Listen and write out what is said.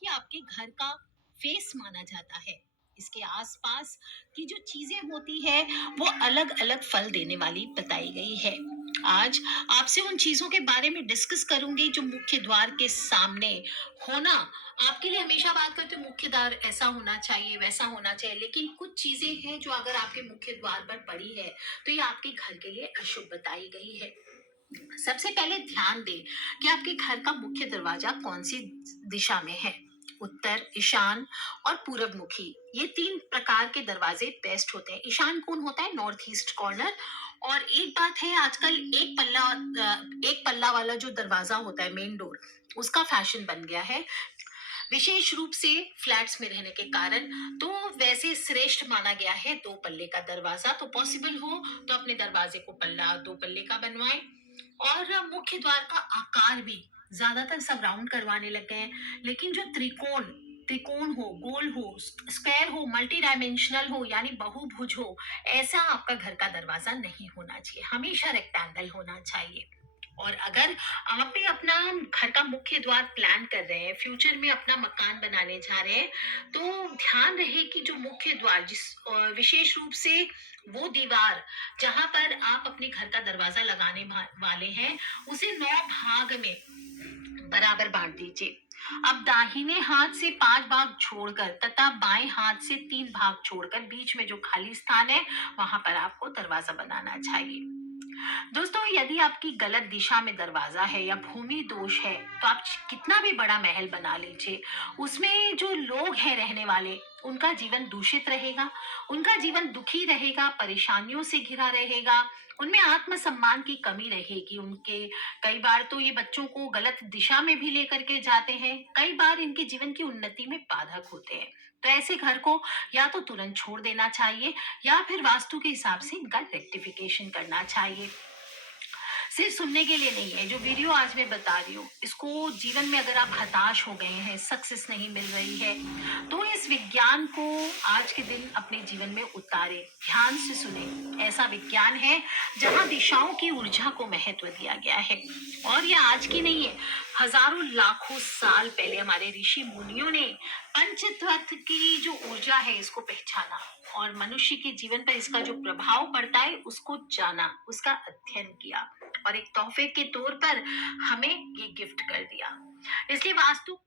कि आपके घर का फेस माना जाता है। इसके आसपास की जो चीजें होती है वो अलग अलग फल देने वाली बताई गई है। आज आपसे उन चीजों के बारे में डिस्कस करूंगी जो मुख्य द्वार के सामने होना आपके लिए। हमेशा बात करते हैं मुख्य द्वार ऐसा होना चाहिए वैसा होना चाहिए, लेकिन कुछ चीजें हैं जो अगर आपके मुख्य द्वार पर पड़ी है तो ये आपके घर के लिए अशुभ बताई गई है। सबसे पहले ध्यान दें कि आपके घर का मुख्य दरवाजा कौन सी दिशा में है। उत्तर, ईशान और पूरब मुखी, ये तीन प्रकार के दरवाजे बेस्ट होते हैं। ईशान कौन होता है? North east corner. और एक बात है, आजकल एक पल्ला वाला जो दरवाजा होता है, मेन डोर, उसका फैशन बन गया है, विशेष रूप से फ्लैट्स में रहने के कारण। तो वैसे श्रेष्ठ माना गया है दो पल्ले का दरवाजा। तो पॉसिबल हो तो अपने दरवाजे को पल्ला दो पल्ले का बनवाएं। और मुख्य द्वार का आकार भी ज्यादातर सब राउंड करवाने लग गए हैं, लेकिन जो त्रिकोण त्रिकोण हो, गोल हो, स्क्वायर हो, मल्टी डायमेंशनल हो, यानी बहुभुज हो, ऐसा आपका घर का दरवाजा नहीं होना चाहिए। हमेशा रेक्टेंगल होना चाहिए। और अगर आप भी अपना घर का मुख्य द्वार प्लान कर रहे हैं, फ्यूचर में अपना मकान बनाने जा रहे हैं, तो ध्यान रहे कि जो मुख्य द्वार, विशेष रूप से वो दीवार जहां पर आप अपने घर का दरवाजा लगाने वाले हैं, उसे 9 भाग में बराबर बांट दीजिए। अब दाहिने हाथ से 5 भाग छोड़कर तथा बाएं हाथ से 3 भाग छोड़कर बीच में जो खाली स्थान है वहां पर आपको दरवाजा बनाना चाहिए। दोस्तों, यदि आपकी गलत दिशा में दरवाजा है या भूमि दोष है तो आप कितना भी बड़ा महल बना लीजिए, उसमें जो लोग हैं रहने वाले, उनका जीवन दूषित रहेगा, उनका जीवन दुखी रहेगा, परेशानियों से घिरा रहेगा, उनमें आत्मसम्मान की कमी रहेगी। उनके कई बार तो ये बच्चों को गलत दिशा में भी लेकर के जाते हैं, कई बार इनके जीवन की उन्नति में बाधक होते हैं। तो ऐसे घर को या तो तुरंत छोड़ देना चाहिए या फिर वास्तु के हिसाब से इनका रेक्टिफिकेशन करना चाहिए। सिर्फ सुनने के लिए नहीं है जो वीडियो आज मैं बता रही हूँ, इसको जीवन में अगर आप हताश हो गए हैं, सक्सेस नहीं मिल रही है, तो इस विज्ञान को आज के दिन अपने जीवन में उतारे, ध्यान से सुने। ऐसा विज्ञान है जहाँ दिशाओं की ऊर्जा को महत्व दिया गया है। और यह आज की नहीं है, हजारों लाखों साल पहले हमारे ऋषि मुनियों ने पंचतत्व की जो ऊर्जा है इसको पहचाना और मनुष्य के जीवन पर इसका जो प्रभाव पड़ता है उसको जाना, उसका अध्ययन किया और एक तोहफे के तौर पर हमें ये गिफ्ट कर दिया। इसलिए वास्तु